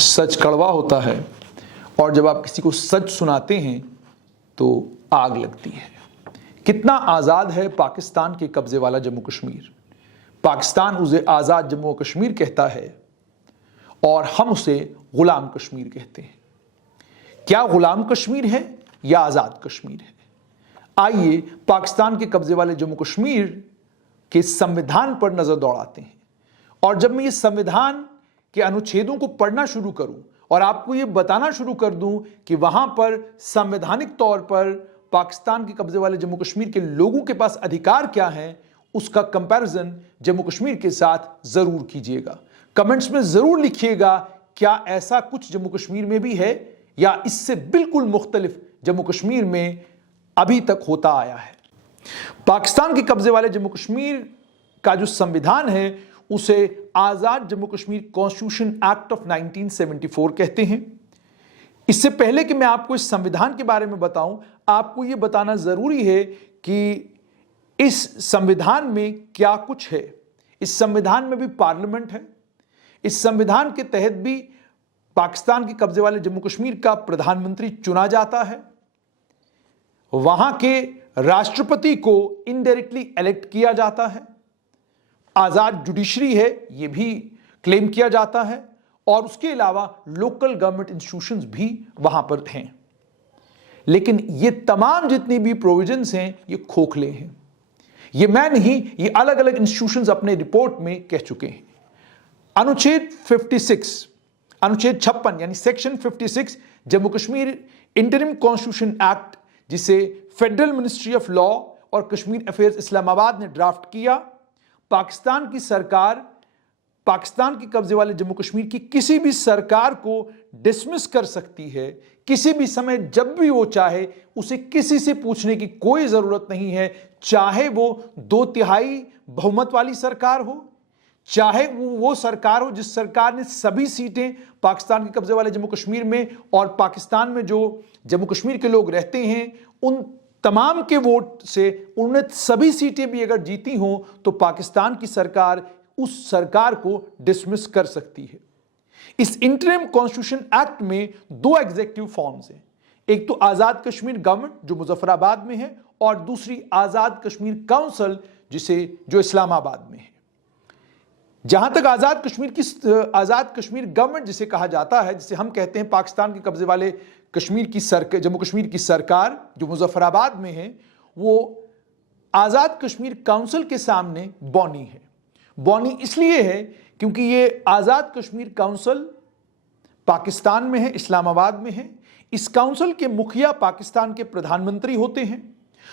सच कड़वा होता है और जब आप किसी को सच सुनाते हैं तो आग लगती है। कितना आज़ाद है पाकिस्तान के कब्जे वाला जम्मू कश्मीर। पाकिस्तान उसे आज़ाद जम्मू कश्मीर कहता है और हम उसे गुलाम कश्मीर कहते हैं। क्या गुलाम कश्मीर है या आज़ाद कश्मीर है? आइए पाकिस्तान के कब्जे वाले जम्मू कश्मीर के संविधान पर नजर दौड़ाते हैं। और जब मैं ये संविधान के अनुच्छेदों को पढ़ना शुरू करूं और आपको ये बताना शुरू कर दूं कि वहां पर संवैधानिक तौर पर पाकिस्तान के कब्जे वाले जम्मू कश्मीर के लोगों के पास अधिकार क्या है, उसका कंपैरिजन जम्मू कश्मीर के साथ जरूर कीजिएगा। कमेंट्स में जरूर लिखिएगा क्या ऐसा कुछ जम्मू कश्मीर में भी है या इससे बिल्कुल मुख्तलिफ जम्मू कश्मीर में अभी तक होता आया है। पाकिस्तान के कब्जे वाले जम्मू कश्मीर का जो संविधान है उसे Azad Jammu Kashmir constitution act of 1974 कहते हैं। इससे पहले कि मैं आपको इस संविधान के बारे में बताऊं, आपको यह बताना जरूरी है कि इस संविधान में क्या कुछ है। इस संविधान में भी पार्लियामेंट है। इस संविधान के तहत भी पाकिस्तान के कब्जे वाले जम्मू कश्मीर का प्रधानमंत्री चुना जाता है। वहां के राष्ट्रपति को इनडायरेक्टली इलेक्ट किया जाता है। आजाद जुडिशरी है, यह भी क्लेम किया जाता है और उसके अलावा लोकल गवर्नमेंट इंस्टीट्यूशंस भी वहां पर हैं। लेकिन ये तमाम जितनी भी प्रोविजंस हैं ये खोखले हैं। ये मैं नहीं, ये अलग अलग इंस्टीट्यूशंस अपने रिपोर्ट में कह चुके हैं। अनुच्छेद 56 यानी section 56 Jammu Kashmir interim constitution act, जिसे फेडरल मिनिस्ट्री ऑफ लॉ और कश्मीर अफेयर्स इस्लामाबाद ने ड्राफ्ट किया, पाकिस्तान की सरकार पाकिस्तान के कब्जे वाले जम्मू कश्मीर की किसी भी सरकार को डिसमिस कर सकती है किसी भी समय, जब भी वो चाहे। उसे किसी से पूछने की कोई जरूरत नहीं है, चाहे वो 2/3 बहुमत वाली सरकार हो, चाहे वो सरकार हो जिस सरकार ने सभी सीटें पाकिस्तान के कब्जे वाले जम्मू कश्मीर में और पाकिस्तान में जो जम्मू कश्मीर के लोग रहते हैं उन तमाम के वोट से उन्होंने सभी सीटें भी अगर जीती हों तो पाकिस्तान की सरकार उस सरकार को डिसमिस कर सकती है। इस इंटरिम कॉन्स्टिट्यूशन एक्ट में 2 एग्जीक्यूटिव फॉर्म्स हैं। एक तो आजाद कश्मीर गवर्नमेंट जो मुजफ्फराबाद में है और दूसरी आजाद कश्मीर काउंसिल जो इस्लामाबाद में है। जहां तक आजाद कश्मीर गवर्नमेंट जिसे कहा जाता है, जिसे हम कहते हैं पाकिस्तान के कब्जे वाले जम्मू कश्मीर की सरकार जो मुजफ्फराबाद में है, वो आजाद कश्मीर काउंसिल के सामने बौनी है। बौनी इसलिए है क्योंकि ये आजाद कश्मीर काउंसिल पाकिस्तान में है, इस्लामाबाद में है। इस काउंसिल के मुखिया पाकिस्तान के प्रधानमंत्री होते हैं।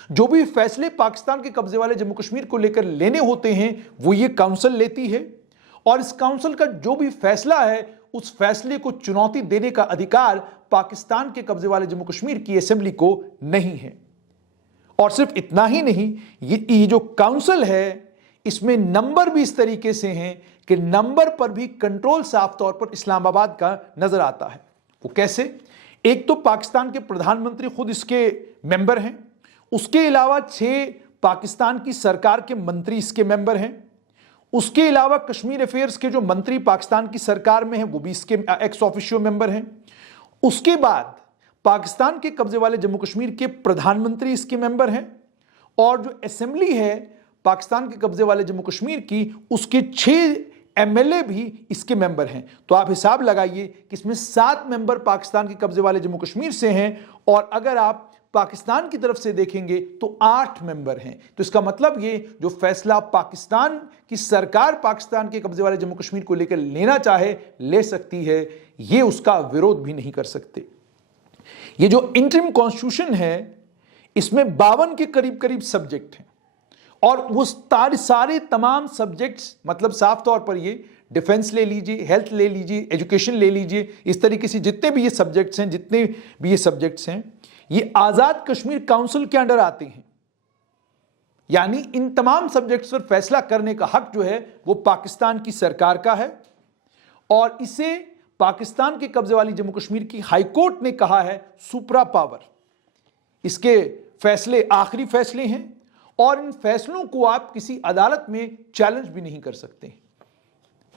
जो भी फैसले पाकिस्तान के कब्जे वाले जम्मू कश्मीर को लेकर लेने होते हैं वो ये काउंसिल लेती है और इस काउंसिल का जो भी फैसला है उस फैसले को चुनौती देने का अधिकार पाकिस्तान के कब्जे वाले जम्मू कश्मीर की असेंबली को नहीं है। और सिर्फ इतना ही नहीं, ये जो काउंसिल है इसमें नंबर भी इस तरीके से हैं कि नंबर पर भी कंट्रोल साफ तौर पर इस्लामाबाद का नजर आता है। वो कैसे? एक तो पाकिस्तान के प्रधानमंत्री खुद इसके मेंबर हैं, उसके अलावा 6 पाकिस्तान की सरकार के मंत्री इसके मेंबर हैं, उसके अलावा कश्मीर अफेयर्स के जो मंत्री पाकिस्तान की सरकार में हैं वो भी इसके एक्स ऑफिशियो मेंबर हैं। उसके बाद पाकिस्तान के कब्जे वाले जम्मू कश्मीर के प्रधानमंत्री इसके मेंबर हैं और जो असेंबली है पाकिस्तान के कब्जे वाले जम्मू कश्मीर की उसके 6 एमएलए भी इसके मेंबर हैं। तो आप हिसाब लगाइए कि इसमें 7 मेंबर पाकिस्तान के कब्जे वाले जम्मू कश्मीर से हैं और अगर आप पाकिस्तान की तरफ से देखेंगे तो 8 मेंबर हैं। तो इसका मतलब ये जो फैसला पाकिस्तान की सरकार पाकिस्तान के कब्जे वाले जम्मू कश्मीर को लेकर लेना चाहे ले सकती है, ये उसका विरोध भी नहीं कर सकते। ये जो इंटरिम कॉन्स्टिट्यूशन है इसमें 52 के करीब करीब सब्जेक्ट हैं और वो सारे तमाम सब्जेक्ट्स, मतलब साफ तौर पर ये डिफेंस ले लीजिए, हेल्थ ले लीजिए, एजुकेशन ले लीजिए, इस तरीके से जितने भी ये सब्जेक्ट्स हैं ये आजाद कश्मीर काउंसिल के अंडर आते हैं। यानी इन तमाम सब्जेक्ट्स पर फैसला करने का हक जो है वो पाकिस्तान की सरकार का है और इसे पाकिस्तान के कब्जे वाली जम्मू कश्मीर की हाई कोर्ट ने कहा है सुप्रा पावर। इसके फैसले आखिरी फैसले हैं और इन फैसलों को आप किसी अदालत में चैलेंज भी नहीं कर सकते।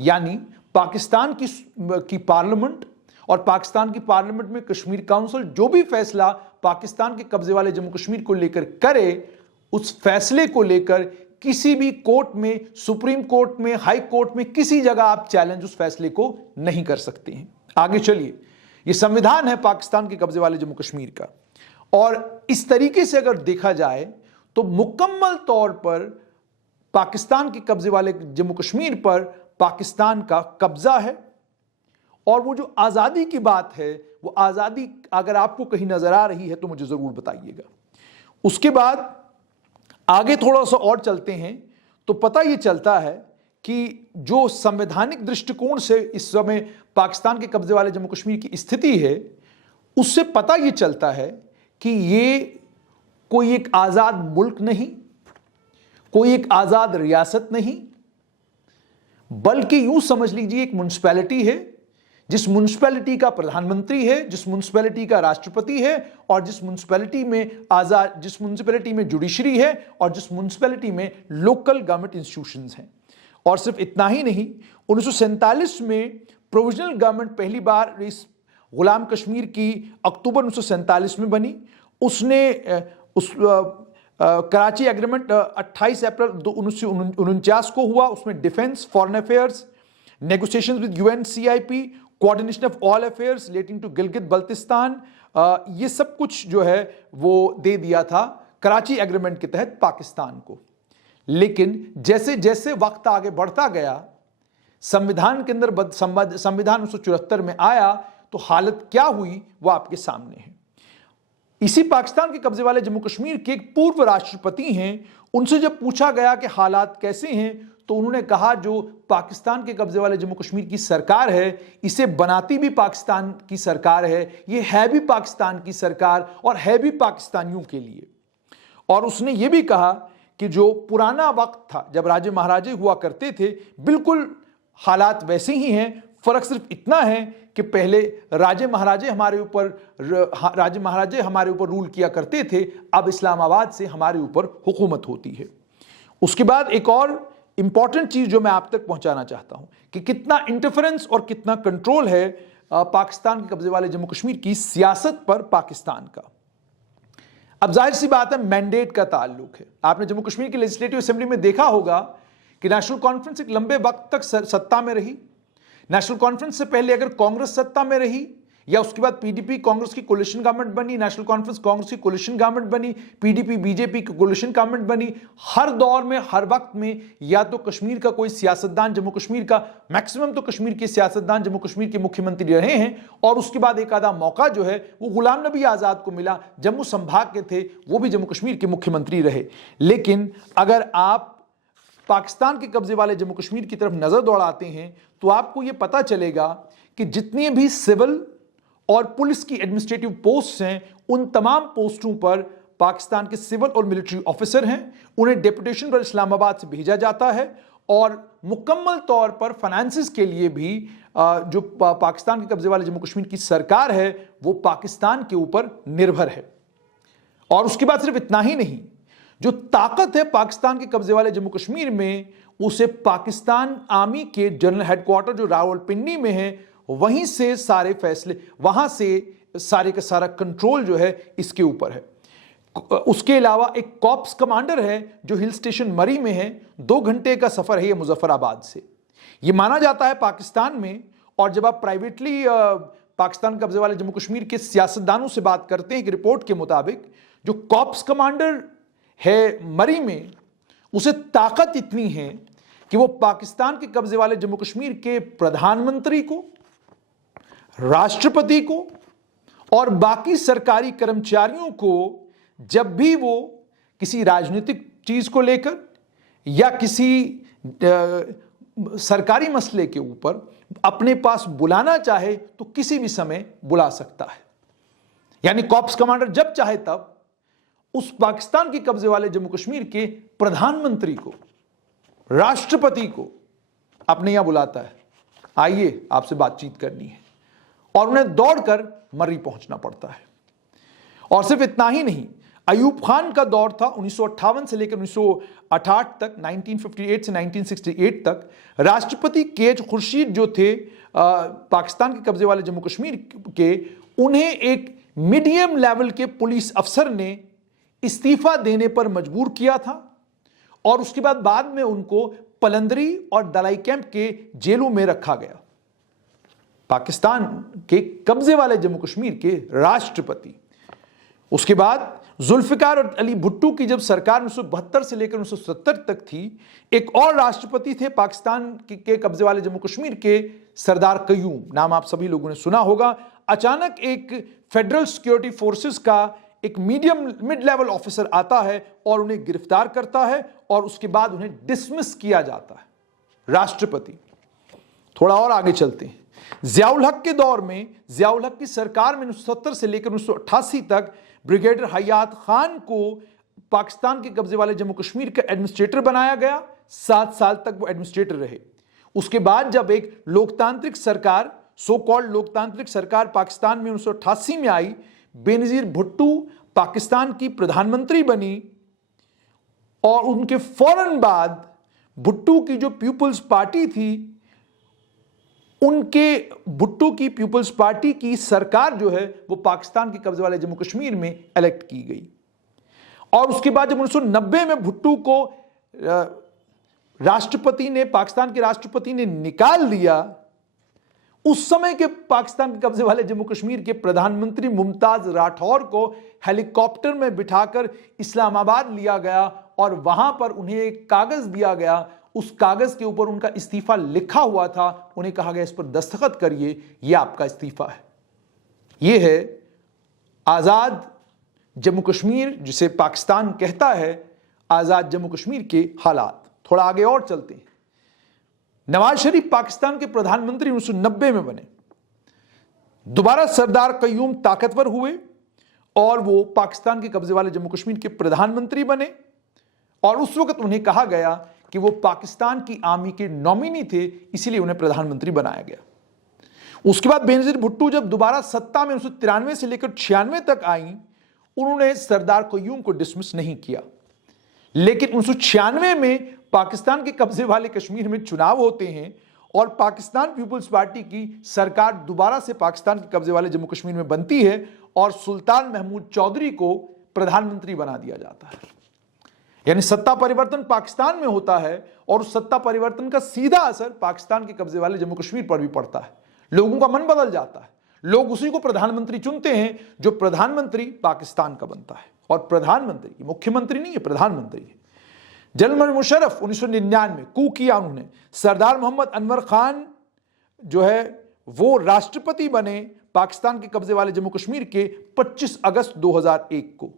यानी पाकिस्तान की पार्लियामेंट और पाकिस्तान की पार्लियामेंट में कश्मीर काउंसिल जो भी फैसला पाकिस्तान के कब्जे वाले जम्मू कश्मीर को लेकर करे, उस फैसले को लेकर किसी भी कोर्ट में, सुप्रीम कोर्ट में, हाई कोर्ट में, किसी जगह आप चैलेंज उस फैसले को नहीं कर सकते हैं। आगे चलिए, यह संविधान है पाकिस्तान के कब्जे वाले जम्मू कश्मीर का, और इस तरीके से अगर देखा जाए तो मुकम्मल तौर पर पाकिस्तान के कब्जे वाले जम्मू कश्मीर पर पाकिस्तान का कब्जा है। और वो जो आजादी की बात है, वो आजादी अगर आपको कहीं नजर आ रही है तो मुझे जरूर बताइएगा। उसके बाद आगे थोड़ा सा और चलते हैं तो पता ये चलता है कि जो संवैधानिक दृष्टिकोण से इस समय पाकिस्तान के कब्जे वाले जम्मू कश्मीर की स्थिति है, उससे पता ये चलता है कि ये कोई एक आजाद मुल्क नहीं, कोई एक आजाद रियासत नहीं, बल्कि यूं समझ लीजिए एक म्युनिसिपैलिटी है, जिस म्युनिसिपैलिटी का प्रधानमंत्री है, जिस म्युनिसिपैलिटी का राष्ट्रपति है, और जिस म्युनिसिपैलिटी में जुडिशरी है, और जिस म्युनिसिपैलिटी में लोकल गवर्नमेंट इंस्टीट्यूशंस हैं। और सिर्फ इतना ही नहीं, 1947 में प्रोविजनल गवर्नमेंट पहली बार इस गुलाम कश्मीर की अक्टूबर 1947 में बनी। कराची एग्रीमेंट 28 अप्रैल 1949 को हुआ। उसमें defence, foreign affairs, negotiations with UNCIP, coordination of all affairs relating to Gilgit Baltistan, ये सब कुछ जो है वो दे दिया था कराची एग्रीमेंट के तहत पाकिस्तान को। लेकिन जैसे जैसे वक्त आगे बढ़ता गया, संविधान के अंदर संविधान 1974 में आया, तो हालत क्या हुई वो आपके सामने है। इसी पाकिस्तान के कब्जे वाले जम्मू कश्मीर के एक पूर्व राष्ट्रपति हैं, उनसे जब पूछा गया कि हालात कैसे हैं, तो उन्होंने कहा जो पाकिस्तान के कब्जे वाले जम्मू कश्मीर की सरकार है, इसे बनाती भी पाकिस्तान की सरकार है, ये है भी पाकिस्तान की सरकार और है भी पाकिस्तानियों के लिए। और उसने ये भी कहा कि जो पुराना वक्त था जब राजे महाराजे हुआ करते थे, बिल्कुल हालात वैसे ही हैं। फर्क सिर्फ इतना है कि पहले राजे महाराजे हमारे ऊपर रूल किया करते थे, अब इस्लामाबाद से हमारे ऊपर हुकूमत होती है। उसके बाद एक और इंपॉर्टेंट चीज जो मैं आप तक पहुंचाना चाहता हूं कि कितना इंटरफेरेंस और कितना कंट्रोल है पाकिस्तान के कब्जे वाले जम्मू कश्मीर की सियासत पर पाकिस्तान का। अब जाहिर सी बात है, मैंडेट का ताल्लुक है। आपने जम्मू कश्मीर की लेजिस्लेटिव असेंबली में देखा होगा कि नेशनल कॉन्फ्रेंस एक लंबे वक्त तक सत्ता में रही। नेशनल कॉन्फ्रेंस से पहले अगर कांग्रेस सत्ता में रही, या उसके बाद पीडीपी कांग्रेस की कोलिशन गवर्नमेंट बनी, नेशनल कॉन्फ्रेंस कांग्रेस की कोलिशन गवर्नमेंट बनी, पीडीपी बीजेपी की कोलिशन गवर्नमेंट बनी, हर दौर में, हर वक्त में या तो कश्मीर का कोई सियासतदान, जम्मू कश्मीर का मैक्सिमम तो कश्मीर के सियासतदान जम्मू कश्मीर के मुख्यमंत्री रहे हैं। और उसके बाद एक आधा मौका जो है वो गुलाम नबी आजाद को मिला, जम्मू संभाग के थे, वो भी जम्मू कश्मीर के मुख्यमंत्री रहे। लेकिन अगर आप पाकिस्तान के कब्जे वाले जम्मू कश्मीर की तरफ नजर दौड़ाते हैं तो आपको यह पता चलेगा कि जितनी भी सिविल और पुलिस की एडमिनिस्ट्रेटिव पोस्ट हैं, उन तमाम पोस्टों पर पाकिस्तान के सिविल और मिलिट्री ऑफिसर हैं। उन्हें डेपुटेशन पर इस्लामाबाद से भेजा जाता है और मुकम्मल तौर पर फाइनेंसिस के लिए भी जो पाकिस्तान के कब्जे वाले जम्मू कश्मीर की सरकार है वो पाकिस्तान के ऊपर निर्भर है। और उसके बाद सिर्फ इतना ही नहीं, जो ताकत है पाकिस्तान के कब्जे वाले जम्मू कश्मीर में, उसे पाकिस्तान आर्मी के जनरल हेडक्वार्टर जो रावलपिंडी में है, वहीं से सारे फैसले, वहां से सारे का सारा कंट्रोल जो है इसके ऊपर है। उसके अलावा एक कॉप्स कमांडर है जो हिल स्टेशन मरी में है, 2 घंटे का सफर है ये मुजफ्फराबाद से। ये माना जाता है पाकिस्तान में। और जब आप प्राइवेटली पाकिस्तान कब्जे वाले जम्मू कश्मीर के सियासतदानों से बात करते हैं, एक रिपोर्ट के मुताबिक जो कॉप्स कमांडर है मरी में, उसे ताकत इतनी है कि वो पाकिस्तान के कब्जे वाले जम्मू कश्मीर के प्रधानमंत्री को, राष्ट्रपति को और बाकी सरकारी कर्मचारियों को जब भी वो किसी राजनीतिक चीज को लेकर या किसी सरकारी मसले के ऊपर अपने पास बुलाना चाहे तो किसी भी समय बुला सकता है। यानी कॉप्स कमांडर जब चाहे तब उस पाकिस्तान के कब्जे वाले जम्मू कश्मीर के प्रधानमंत्री को, राष्ट्रपति को अपने यहां बुलाता है, आइए आपसे बातचीत करनी है, और उन्हें दौड़कर मर्री पहुंचना पड़ता है। और सिर्फ इतना ही नहीं, अयूब खान का दौर था 1958 से लेकर 1968 तक, 1958 से 1968 तक। राष्ट्रपति केज खुर्शीद जो थे पाकिस्तान के कब्जे वाले जम्मू कश्मीर के, उन्हें एक मीडियम लेवल के पुलिस अफसर ने इस्तीफा देने पर मजबूर किया था और उसके बाद में उनको पलंदरी और दलाई कैंप के जेलों में रखा गया। पाकिस्तान के कब्जे वाले जम्मू कश्मीर के राष्ट्रपति। उसके बाद जुल्फिकार अली भुट्टो की जब सरकार 1972 से लेकर 1970 तक थी, एक और राष्ट्रपति थे पाकिस्तान के कब्जे वाले जम्मू कश्मीर के, सरदार कयूम, नाम आप सभी लोगों ने सुना होगा। अचानक एक फेडरल सिक्योरिटी फोर्सेस का एक मिड लेवल ऑफिसर आता है और उन्हें गिरफ्तार करता है और उसके बाद उन्हें डिसमिस किया जाता है राष्ट्रपति। थोड़ा और आगे चलते हैं। जियाउल हक के दौर में, जियाउल हक की सरकार में 1970 से लेकर 1988 तक ब्रिगेडियर हयात खान को पाकिस्तान के कब्जे वाले जम्मू कश्मीर का एडमिनिस्ट्रेटर बनाया गया। 7 साल तक वो एडमिनिस्ट्रेटर रहे। उसके बाद जब एक लोकतांत्रिक सरकार, सो कॉल्ड लोकतांत्रिक सरकार पाकिस्तान में 1988 में आई, बेनजीर भुट्टो पाकिस्तान की प्रधानमंत्री बनी और उनके फौरन बाद भुट्टो की जो पीपुल्स पार्टी थी, उनके भुट्टो की पीपुल्स पार्टी की सरकार जो है वो पाकिस्तान के कब्जे वाले जम्मू कश्मीर में इलेक्ट की गई। और उसके बाद जब 1990 में भुट्टो को पाकिस्तान के राष्ट्रपति ने निकाल दिया, उस समय के पाकिस्तान के कब्जे वाले जम्मू कश्मीर के प्रधानमंत्री मुमताज राठौर को हेलीकॉप्टर में बिठाकर इस्लामाबाद लिया गया और वहां पर उन्हें एक कागज दिया गया। उस कागज के ऊपर उनका इस्तीफा लिखा हुआ था। उन्हें कहा गया इस पर दस्तखत करिए, यह आपका इस्तीफा है। यह है आजाद जम्मू कश्मीर, जिसे पाकिस्तान कहता है, आजाद जम्मू कश्मीर के हालात। थोड़ा आगे और चलते हैं। नवाज शरीफ पाकिस्तान के प्रधानमंत्री 1990 में बने। दोबारा सरदार कयूम ताकतवर हुए और वो पाकिस्तान के कब्जे वाले जम्मू कश्मीर के प्रधानमंत्री बने और उस वक्त उन्हें कहा गया कि वो पाकिस्तान की आर्मी के नॉमिनी थे, इसीलिए उन्हें प्रधानमंत्री बनाया गया। उसके बाद बेनजीर भुट्टो जब दोबारा सत्ता में 1993 से लेकर 96 तक आई, उन्होंने सरदार कयूम को डिसमिस नहीं किया। लेकिन 1996 में पाकिस्तान के कब्जे वाले कश्मीर में चुनाव होते हैं और पाकिस्तान पीपुल्स पार्टी की सरकार दोबारा से पाकिस्तान के कब्जे वाले जम्मू कश्मीर में बनती है और सुल्तान महमूद चौधरी को प्रधानमंत्री बना दिया जाता है। यानी सत्ता परिवर्तन पाकिस्तान में होता है और उस सत्ता परिवर्तन का सीधा असर पाकिस्तान के कब्जे वाले जम्मू कश्मीर पर भी पड़ता है। लोगों का मन बदल जाता है, लोग उसी को प्रधानमंत्री चुनते हैं जो प्रधानमंत्री पाकिस्तान का बनता है। और प्रधानमंत्री, मुख्यमंत्री नहीं है, प्रधानमंत्री है। जनरल मुशर्रफ 1999 कू किया उन्होंने। सरदार मोहम्मद अनवर खान जो है वो राष्ट्रपति बने पाकिस्तान के कब्जे वाले जम्मू कश्मीर के 25 अगस्त 2001 को।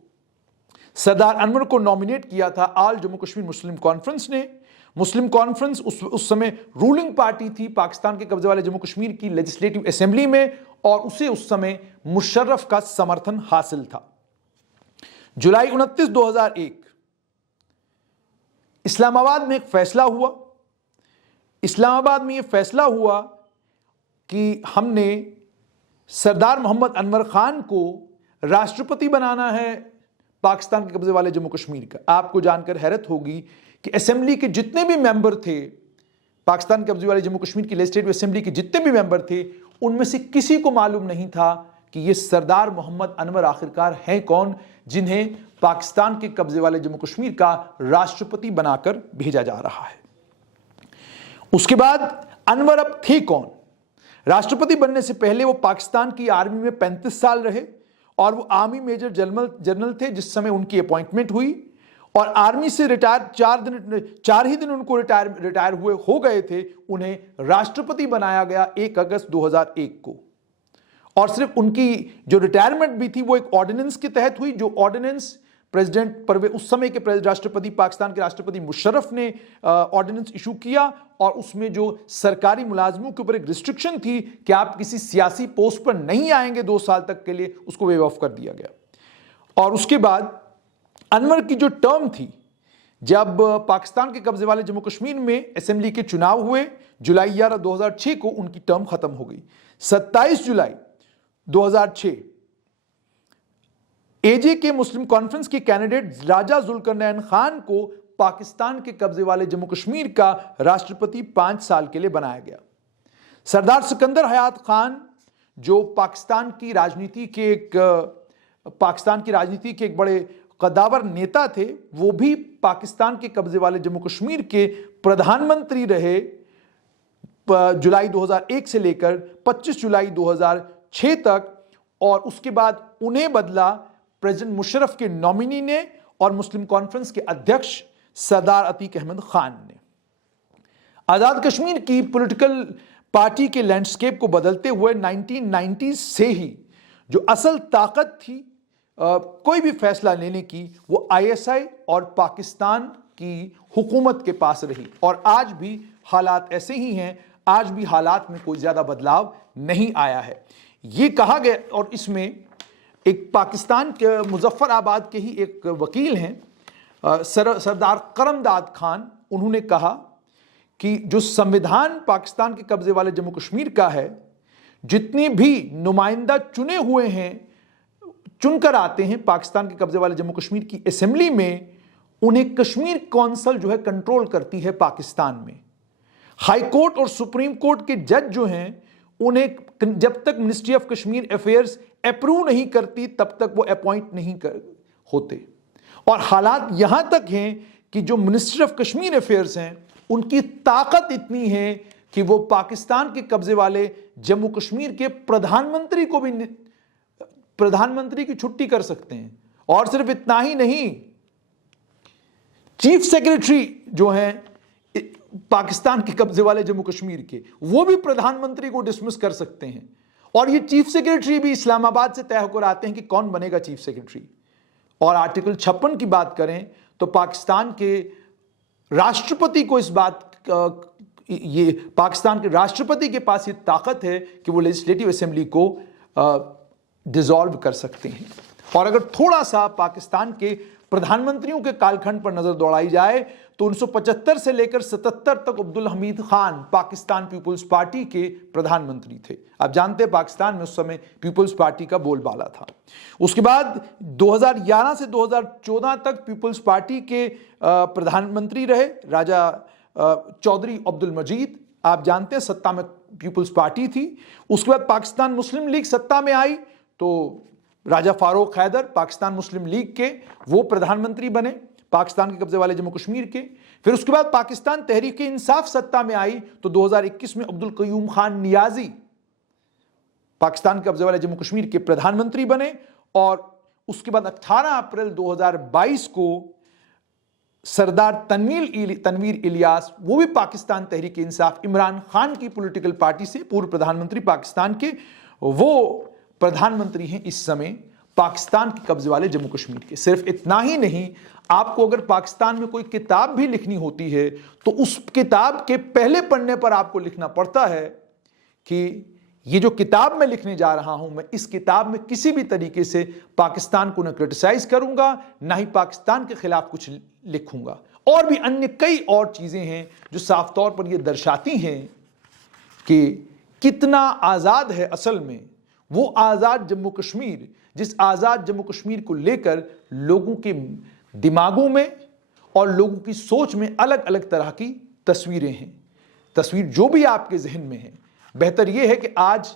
सरदार अनवर को नॉमिनेट किया था आल जम्मू कश्मीर मुस्लिम कॉन्फ्रेंस ने। मुस्लिम कॉन्फ्रेंस उस समय रूलिंग पार्टी थी पाकिस्तान के कब्जे वाले जम्मू कश्मीर की लेजिस्लेटिव असेंबली में और उसे उस समय मुशर्रफ का समर्थन हासिल था। जुलाई 29, 2001 इस्लामाबाद में एक फैसला हुआ। इस्लामाबाद में यह फैसला हुआ कि हमने सरदार मोहम्मद अनवर खान को राष्ट्रपति बनाना है पाकिस्तान के कब्जे वाले जम्मू कश्मीर का। आपको जानकर हैरत होगी कि असेंबली के जितने भी मेंबर थे, पाकिस्तान के कब्जे वाले जम्मू कश्मीर की लेजिस्लेटिव असेंबली के जितने भी मेंबर थे, उनमें से किसी को मालूम नहीं था कि ये सरदार मोहम्मद अनवर आखिरकार हैं कौन, जिन्हें पाकिस्तान के कब्जे वाले जम्मू कश्मीर का राष्ट्रपति बनाकर भेजा जा रहा है। उसके बाद अनवर अब थे कौन? राष्ट्रपति बनने से पहले वो पाकिस्तान की आर्मी में 35 साल रहे और वो आर्मी मेजर जनरल थे जिस समय उनकी अपॉइंटमेंट हुई और आर्मी से रिटायर 4 ही दिन उनको रिटायर हुए हो गए थे। उन्हें राष्ट्रपति बनाया गया 1 अगस्त 2001 को और सिर्फ उनकी जो रिटायरमेंट भी थी वो एक ऑर्डिनेंस के तहत हुई, जो ऑर्डिनेंस प्रेसिडेंट उस समय के राष्ट्रपति, पाकिस्तान के राष्ट्रपति मुशर्रफ ने ऑर्डिनेंस इशू किया और उसमें जो सरकारी मुलाजमों के ऊपर एक रिस्ट्रिक्शन थी कि आप किसी सियासी पोस्ट पर नहीं आएंगे 2 साल तक के लिए, उसको वेव ऑफ कर दिया गया। और उसके बाद अनवर की जो टर्म थी, जब पाकिस्तान के कब्जे वाले जम्मू कश्मीर में असेंबली के चुनाव हुए जुलाई 11, 2006 को उनकी टर्म खत्म हो गई। 27 जुलाई 2006 AJK मुस्लिम कॉन्फ्रेंस के कैंडिडेट राजा जुल्करनैन खान को पाकिस्तान के कब्जे वाले जम्मू कश्मीर का राष्ट्रपति 5 साल के लिए बनाया गया। सरदार सिकंदर हयात खान जो पाकिस्तान की राजनीति के एक बड़े कद्दावर नेता थे, वो भी पाकिस्तान के कब्जे वाले जम्मू कश्मीर के प्रधानमंत्री रहे जुलाई 2001 से लेकर 25 जुलाई 2006 तक, और उसके बाद उन्हें बदला प्रेसिडेंट मुशर्रफ के नॉमिनी ने और मुस्लिम कॉन्फ्रेंस के अध्यक्ष सरदार अतीक अहमद खान ने। आजाद कश्मीर की पॉलिटिकल पार्टी के लैंडस्केप को बदलते हुए 1990 से ही जो असल ताकत थी कोई भी फैसला लेने की, वो ISI और पाकिस्तान की हुकूमत के पास रही, और आज भी हालात ऐसे ही हैं। आज भी हालात में कोई ज्यादा बदलाव नहीं आया है। ये कहा गया, और इसमें एक पाकिस्तान के मुजफ्फराबाद के ही एक वकील हैं सरदार करमदाद खान, उन्होंने कहा कि जो संविधान पाकिस्तान के कब्जे वाले जम्मू कश्मीर का है, जितने भी नुमाइंदा चुने हुए हैं, चुनकर आते हैं पाकिस्तान के कब्जे वाले जम्मू कश्मीर की असेंबली में, उन्हें कश्मीर कौंसिल जो है कंट्रोल करती है पाकिस्तान में। हाई कोर्ट और सुप्रीम कोर्ट के जज जो हैं, उन्हें जब तक ministry of Kashmir affairs approve नहीं करती तब तक वो अपॉइंट नहीं होते। और हालात यहां तक हैं कि जो मिनिस्ट्री ऑफ कश्मीर अफेयर्स हैं, उनकी ताकत इतनी है कि वो पाकिस्तान के कब्जे वाले जम्मू कश्मीर के प्रधानमंत्री को भी प्रधानमंत्री की छुट्टी कर सकते हैं। और सिर्फ इतना ही नहीं, चीफ सेक्रेटरी जो हैं पाकिस्तान के कब्जे वाले जम्मू कश्मीर के, वो भी प्रधानमंत्री को डिसमिस कर सकते हैं। और ये चीफ सेक्रेटरी भी इस्लामाबाद से तय होकर आते हैं कि कौन बनेगा चीफ सेक्रेटरी। और आर्टिकल 56 की बात करें तो पाकिस्तान के राष्ट्रपति को ये पाकिस्तान के राष्ट्रपति के पास ये ताकत है कि वो लेजिस्लेटिव असेंबली को डिसॉल्व कर सकते हैं। और अगर थोड़ा सा पाकिस्तान के प्रधानमंत्रियों के कालखंड पर नजर दौड़ाई जाए तो 1975 से लेकर 77 तक अब्दुल हमीद खान पाकिस्तान पीपुल्स पार्टी के प्रधानमंत्री थे। आप जानते हैं पाकिस्तान में उस समय पीपुल्स पार्टी का बोलबाला था। उसके बाद 2011 से 2014 तक पीपुल्स पार्टी के प्रधानमंत्री रहे राजा चौधरी अब्दुल मजीद। आप जानते हैं सत्ता में पीपुल्स पार्टी थी। उसके बाद पाकिस्तान मुस्लिम लीग सत्ता में आई तो राजा फारूक हैदर पाकिस्तान मुस्लिम लीग के वो प्रधानमंत्री बने पाकिस्तान के कब्जे वाले जम्मू कश्मीर के। फिर उसके बाद पाकिस्तान तहरीक-ए-इंसाफ सत्ता में आई तो 2021 में अब्दुल कयूम खान नियाजी पाकिस्तान के कब्जे वाले जम्मू कश्मीर के प्रधानमंत्री बने। और उसके बाद 18 अप्रैल 2022 को सरदार तनवीर इलियास, वो भी पाकिस्तान तहरीक-ए-इंसाफ इमरान खान की पॉलिटिकल पार्टी से पूर्व प्रधानमंत्री पाकिस्तान के, वो प्रधानमंत्री हैं इस समय पाकिस्तान के कब्जे वाले जम्मू कश्मीर के। सिर्फ इतना ही नहीं, आपको अगर पाकिस्तान में कोई किताब भी लिखनी होती है तो उस किताब के पहले पन्ने पर आपको लिखना पड़ता है कि ये जो किताब मैं लिखने जा रहा हूं, मैं इस किताब में किसी भी तरीके से पाकिस्तान को न क्रिटिसाइज करूंगा, ना ही पाकिस्तान के खिलाफ कुछ लिखूंगा। और भी अन्य कई और चीजें हैं जो साफ तौर पर यह दर्शाती हैं कि कितना आजाद है असल में वो आजाद जम्मू कश्मीर, जिस आजाद जम्मू कश्मीर को लेकर लोगों के दिमागों में और लोगों की सोच में अलग अलग तरह की तस्वीरें हैं। तस्वीर जो भी आपके जहन में है, बेहतर यह है कि आज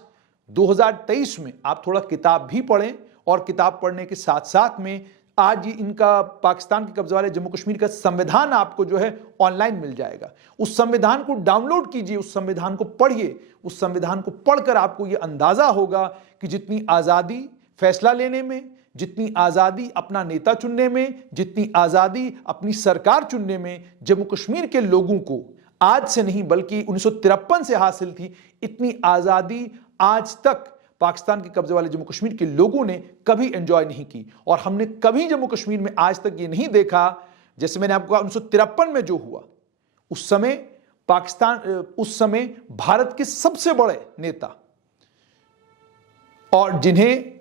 2023 में आप थोड़ा किताब भी पढ़ें, और किताब पढ़ने के साथ साथ में आज ये इनका पाकिस्तान के कब्जे वाले जम्मू कश्मीर का संविधान आपको जो है ऑनलाइन मिल जाएगा। उस संविधान को डाउनलोड कीजिए, उस संविधान को पढ़िए। उस संविधान को पढ़कर आपको ये अंदाजा होगा कि जितनी आज़ादी फैसला लेने में, जितनी आज़ादी अपना नेता चुनने में, जितनी आज़ादी अपनी सरकार चुनने में जम्मू कश्मीर के लोगों को आज से नहीं बल्कि 1953 से हासिल थी, इतनी आज़ादी आज तक पाकिस्तान के कब्जे वाले जम्मू कश्मीर के लोगों ने कभी एंजॉय नहीं की। और हमने कभी जम्मू कश्मीर में आज तक ये नहीं देखा, जैसे मैंने आपको कहा 1953 में जो हुआ, उस समय पाकिस्तान, उस समय भारत के सबसे बड़े नेता और जिन्हें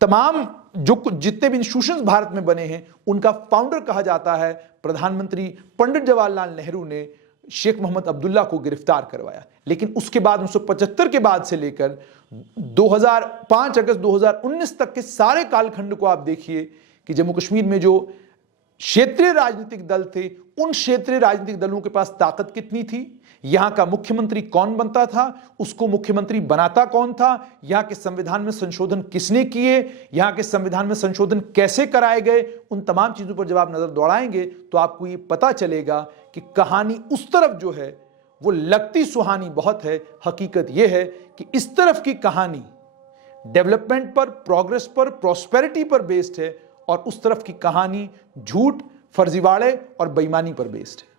तमाम जितने भी इंस्टीट्यूशंस भारत में बने हैं उनका फाउंडर कहा जाता है, प्रधानमंत्री पंडित जवाहरलाल नेहरू ने शेख मोहम्मद अब्दुल्ला को गिरफ्तार करवाया। लेकिन उसके बाद 1975 के बाद से लेकर 5 अगस्त 2019 तक के सारे कालखंड को आप देखिए कि जम्मू कश्मीर में जो क्षेत्रीय राजनीतिक दल थे, उन क्षेत्रीय राजनीतिक दलों के पास ताकत कितनी थी, यहां का मुख्यमंत्री कौन बनता था, उसको मुख्यमंत्री बनाता कौन था, यहां के संविधान में संशोधन किसने किए, यहां के संविधान में संशोधन कैसे कराए गए, उन तमाम चीजों पर जब आप नजर दौड़ाएंगे तो आपको ये पता चलेगा कि कहानी उस तरफ जो है वो लगती सुहानी बहुत है। हकीकत यह है कि इस तरफ की कहानी डेवलपमेंट पर, प्रोग्रेस पर, प्रॉस्पेरिटी पर बेस्ड है और उस तरफ की कहानी झूठ, फर्जीवाड़े और बेईमानी पर बेस्ड है।